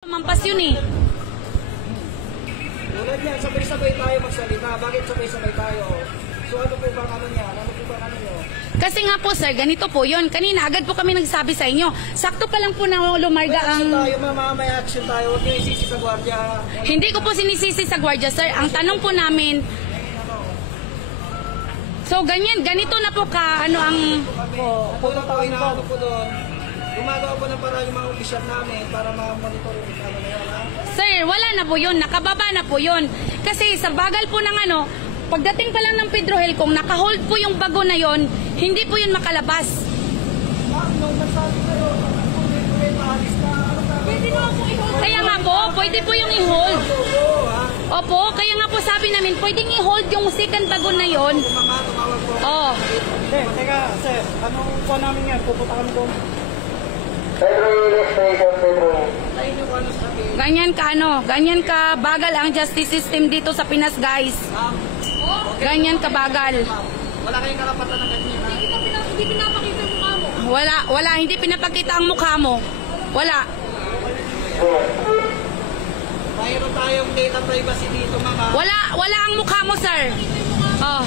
Mampas yun eh. Tulad yan, sabay-sabay tayo magsalita. Bakit sabay-sabay tayo? So ano po ba ano niya? Ano po ba ano nyo? Kasi nga po sir, ganito po yun. Kanina agad po kami nagsabi sa inyo. Sakto pa lang po na lumarga May action ang... tayo, may action tayo. Huwag nyo isisi sa gwardiya. Hindi ko po sinisisi sa gwardiya sir. Ang tanong po namin... So ganito na po ka, ano ang... Tulad po, inaano po doon. Gumagawa po ng paraan yung mga opisyal namin para ma-monitor yung ano na yan. Ha? Sir, wala na po yun. Nakababa na po yun. Kasi sa bagal po ng ano, pagdating pa lang ng Pedro Hill, kung nakahold po yung bago na yon, hindi po yun makalabas. Ma'am, nung nagsabi kayo, maalis na, ano ka? Pwede na po i-hold. Kaya nga po, pwede po yung i-hold. Opo, kaya nga po sabi namin, pwedeng i-hold yung second bago na yon. Tumawag po. Oh. Teka, sir, anong po namin yan? Pupunta kami doon. Pedro Station, Pedro. Tayo nyo kung ano sabihin. Ganyan ka bagal ang justice system dito sa Pinas, guys. Ma'am, Ganyan ka bagal. wala kayong karapatan ng ganyan. Hindi pinapakita ang mukha mo. Wala, hindi pinapakita ang mukha mo. Wala. Mayroon tayong data privacy dito, mga. Wala ang mukha mo, sir. Oh.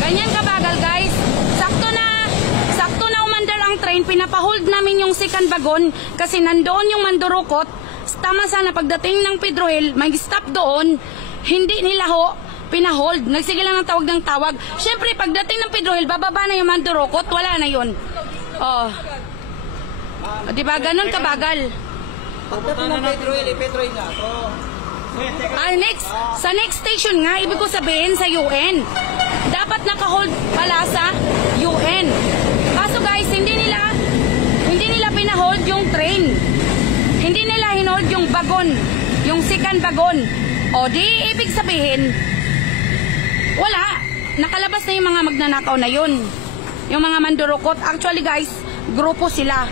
Ganyan kabagal, guys. Sakto na umandar ang train. Pinapahold namin yung second wagon kasi nandoon yung mandurukot. Tama sana pagdating ng Pedro Hill, may stop doon. Hindi nila pinahold. Nagsige lang ng tawag ng tawag. Siyempre, pagdating ng Pedro Hill, bababa na yung mandurukot. Wala na yun. Oh. Diba, ganun kabagal. Pagdating ng Pedro Hill na. So, Sa next station nga, ibig ko sabihin sa UN. Dapat naka-hold pala sa UN. Kaso guys, hindi nila pinahold yung train. Hindi nila hinold yung bagon, yung second bagon. O di, ibig sabihin, wala. Nakalabas na yung mga magnanakaw na yun. Yung mga mandurukot. Actually guys, grupo sila.